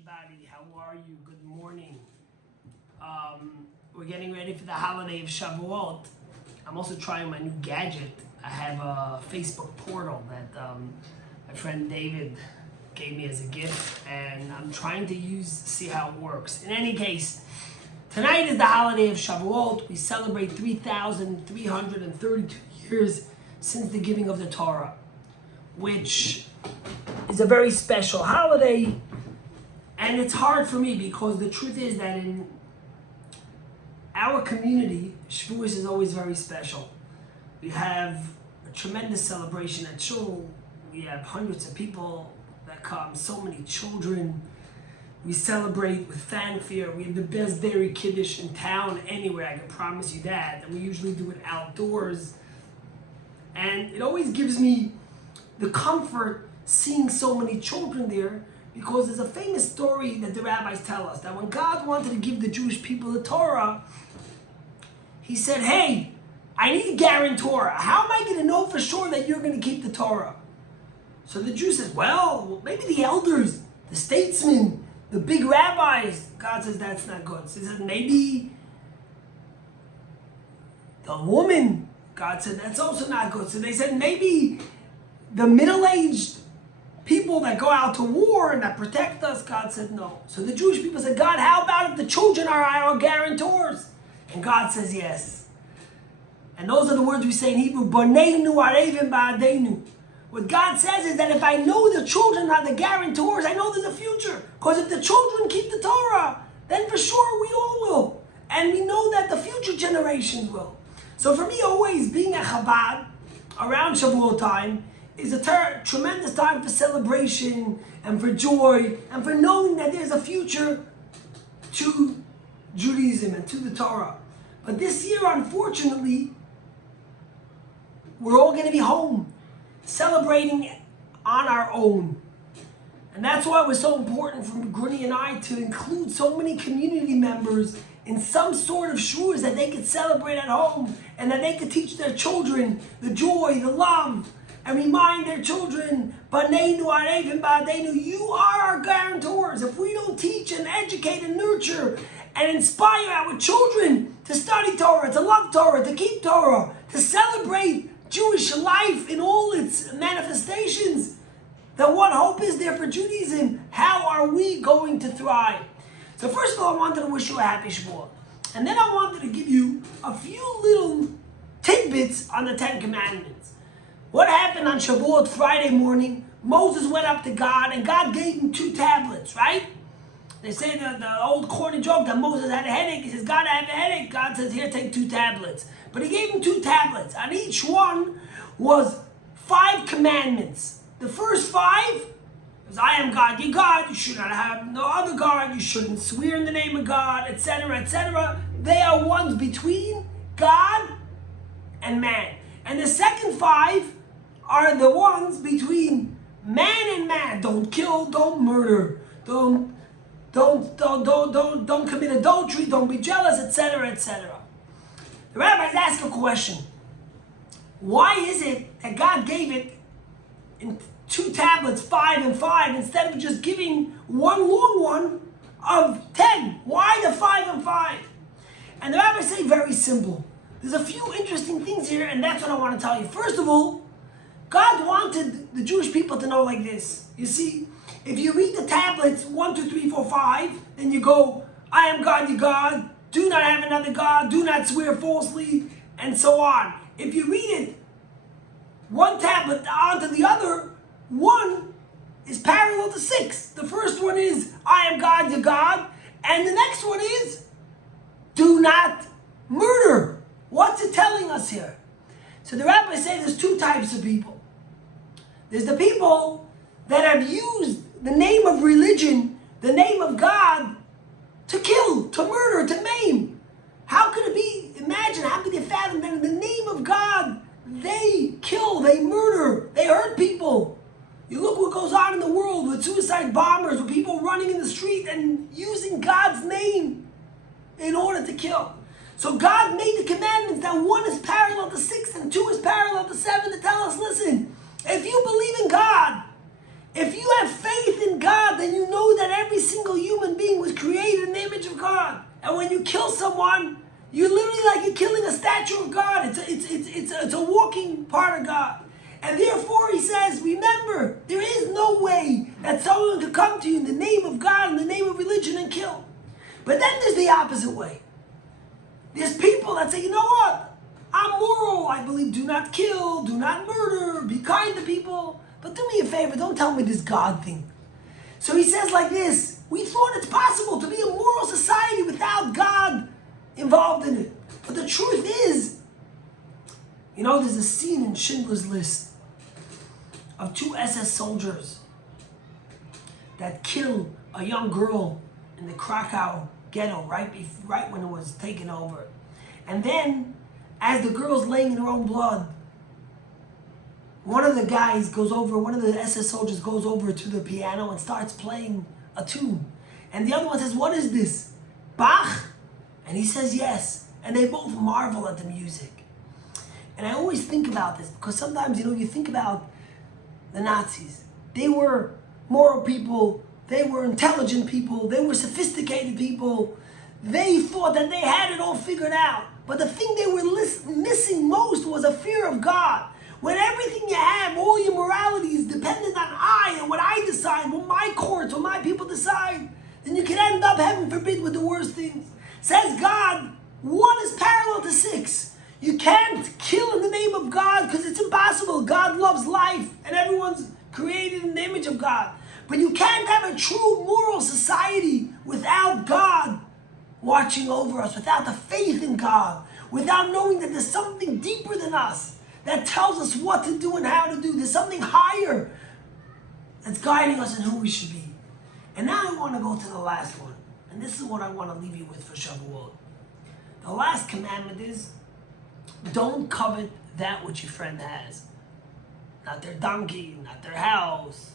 everybody. How are you? Good morning. We're getting ready for the holiday of Shavuot. I'm also trying my new gadget. I have a Facebook portal that my friend David gave me as a gift, and I'm trying to see how it works. In any case, tonight is the holiday of Shavuot. We celebrate 3,332 years since the giving of the Torah, which is a very special holiday. And it's hard for me because the truth is that in our community, Shavuos is always very special. We have a tremendous celebration at Shul. We have hundreds of people that come, so many children. We celebrate with fanfare. We have the best dairy kiddush in town, anywhere, I can promise you that. And we usually do it outdoors. And it always gives me the comfort seeing so many children there, because there's a famous story that the rabbis tell us that when God wanted to give the Jewish people the Torah, he said, hey, I need a guarantor. How am I going to know for sure that you're going to keep the Torah? So the Jew says, well, maybe the elders, the statesmen, the big rabbis. God says that's not good. So he says, maybe the woman. God said that's also not good. So they said, maybe the middle-aged people that go out to war and that protect us. God said no. So the Jewish people said, God, how about if the children are our guarantors? And God says yes. And those are the words we say in Hebrew, Boneinu arevim ba'adeinu. What God says is that if I know the children are the guarantors, I know there's a future. Because if the children keep the Torah, then for sure we all will. And we know that the future generations will. So for me, always being a Chabad around Shavuot time is a tremendous time for celebration and for joy and for knowing that there's a future to Judaism and to the Torah. But this year, unfortunately, we're all going to be home, celebrating on our own. And that's why it was so important for Gruni and I to include so many community members in some sort of shuas that they could celebrate at home and that they could teach their children the joy, the love, and remind their children, Baneinu arevim ba'adeinu, you are our guarantors. If we don't teach and educate and nurture and inspire our children to study Torah, to love Torah, to keep Torah, to celebrate Jewish life in all its manifestations, then what hope is there for Judaism? How are we going to thrive? So first of all, I wanted to wish you a happy Shavuot. And then I wanted to give you a few little tidbits on the Ten Commandments. What happened on Shavuot Friday morning? Moses went up to God and God gave him 2 tablets, right? They say the old corny joke that Moses had a headache. He says, God, I have a headache. God says, here, take 2 tablets. But he gave him 2 tablets. On each one was 5 commandments. The first 5 was, I am God, your God. You should not have no other God. You shouldn't swear in the name of God, etc., etc. They are ones between God and man. And the second 5 are the ones between man and man. Don't kill, don't murder, don't commit adultery, don't be jealous, etc., etc. The rabbis ask a question. Why is it that God gave it in 2 tablets, 5 and 5, instead of just giving one long one of 10? Why the 5 and 5? And the rabbis say very simple. There's a few interesting things here, and that's what I want to tell you. First of all, God wanted the Jewish people to know like this. You see, if you read the tablets 1, 2, 3, 4, 5, then you go, I am God, your God, do not have another God, do not swear falsely, and so on. If you read it, one tablet onto the other, 1 is parallel to 6. The first one is, I am God, your God, and the next one is, do not murder. What's it telling us here? So the rabbis say there's 2 types of people. There's the people that have used the name of religion, the name of God, to kill, to murder, to maim. How could it be? Imagine, how could you fathom that in the name of God, they kill, they murder, they hurt people? You look what goes on in the world with suicide bombers, with people running in the street and using God's name in order to kill. So God made the commandments that 1 is parallel to 6 and 2 is parallel to 7 to tell us, listen, if you believe in God, if you have faith in God, then you know that every single human being was created in the image of God. And when you kill someone, you're literally like you're killing a statue of God. It's a walking part of God. And therefore, he says, remember, there is no way that someone could come to you in the name of God, in the name of religion, and kill. But then there's the opposite way. There's people that say, you know what? I'm moral. I believe do not kill, do not murder, be kind to people. But do me a favor, don't tell me this God thing. So he says like this, we thought it's possible to be a moral society without God involved in it. But the truth is, you know, there's a scene in Schindler's List of 2 SS soldiers that kill a young girl in the Krakow ghetto right when it was taken over. And then, as the girl's laying in her own blood, one of the SS soldiers goes over to the piano and starts playing a tune. And the other one says, what is this? Bach? And he says, yes. And they both marvel at the music. And I always think about this because sometimes, you know, you think about the Nazis. They were moral people. They were intelligent people. They were sophisticated people. They thought that they had it all figured out. But the thing they were missing most was a fear of God. When everything you have, all your morality is dependent on I and what I decide, what my courts, what my people decide, then you can end up, heaven forbid, with the worst things. Says God, 1 is parallel to 6. You can't kill in the name of God because it's impossible. God loves life and everyone's created in the image of God. But you can't have a true moral society without God watching over us, without the faith in God, without knowing that there's something deeper than us that tells us what to do and how to do. There's something higher that's guiding us in who we should be. And now I want to go to the last one. And this is what I want to leave you with for Shavuot. The last commandment is, don't covet that which your friend has. Not their donkey, not their house,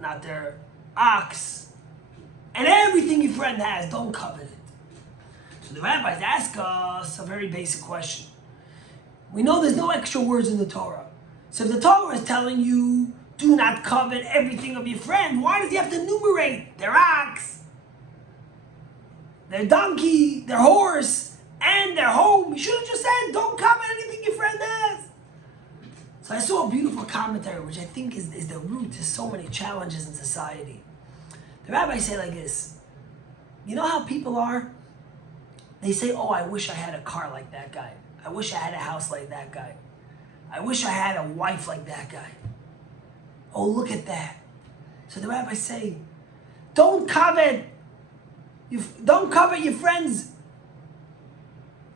not their ox, and everything your friend has, don't covet it. So the rabbis ask us a very basic question. We know there's no extra words in the Torah. So if the Torah is telling you, do not covet everything of your friend, why does he have to enumerate their ox, their donkey, their horse, and their home? He should have just said, don't covet anything your friend has. So I saw a beautiful commentary, which I think is the root to so many challenges in society. The rabbis say like this, you know how people are? They say, oh, I wish I had a car like that guy. I wish I had a house like that guy. I wish I had a wife like that guy. Oh, look at that. So the rabbis say, don't covet your friend's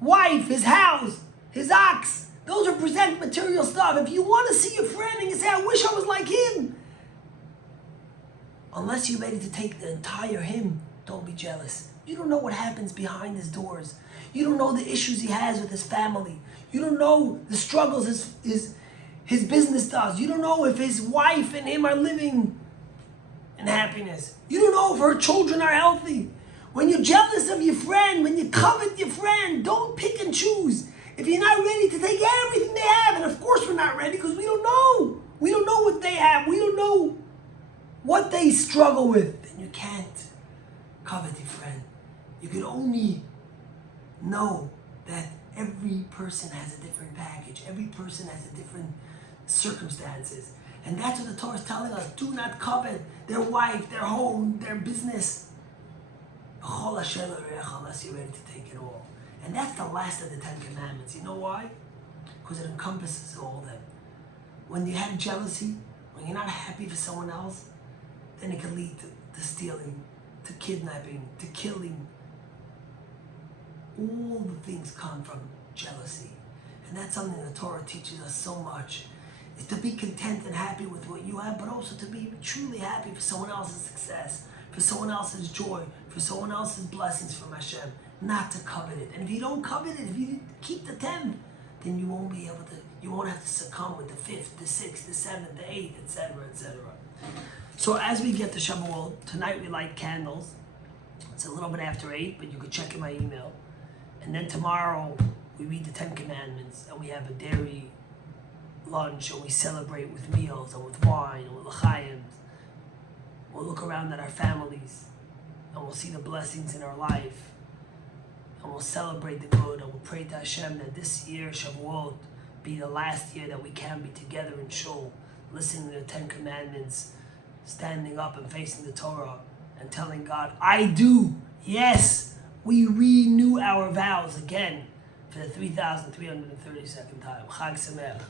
wife, his house, his ox. Those represent material stuff. If you want to see your friend and you say, I wish I was like him, unless you're ready to take the entire him, don't be jealous. You don't know what happens behind his doors. You don't know the issues he has with his family. You don't know the struggles his business does. You don't know if his wife and him are living in happiness. You don't know if her children are healthy. When you're jealous of your friend, when you covet your friend, don't pick and choose. If you're not ready to take everything they have, and of course we're not ready because we don't know. We don't know what they have. We don't know what they struggle with. Then you can't covet your friend. You can only know that every person has a different package. Every person has a different circumstances. And that's what the Torah is telling us. Do not covet their wife, their home, their business. Unless you're ready to take it all. And that's the last of the 10 Commandments. You know why? Because it encompasses all of them. When you have jealousy, when you're not happy for someone else, then it can lead to stealing, to kidnapping, to killing. All the things come from jealousy. And that's something the Torah teaches us so much. Is to be content and happy with what you have, but also to be truly happy for someone else's success, for someone else's joy, for someone else's blessings from Hashem. Not to covet it. And if you don't covet it, if you keep the 10, then you won't be able to, you won't have to succumb with the 5th, the 6th, the 7th, the 8th, etc., etc. So as we get to Shavuot, tonight we light candles. It's a little bit after 8, but you can check in my email. And then tomorrow we read the 10 Commandments, and we have a dairy lunch, and we celebrate with meals, and with wine, and with l'chaim. We'll look around at our families, and we'll see the blessings in our life, and we'll celebrate the good, and we'll pray to Hashem that this year, Shavuot, be the last year that we can be together in Shul, listening to the 10 Commandments, standing up and facing the Torah, and telling God, I do, yes, we renew our vows again for the 3,332nd time. Chag Sameach.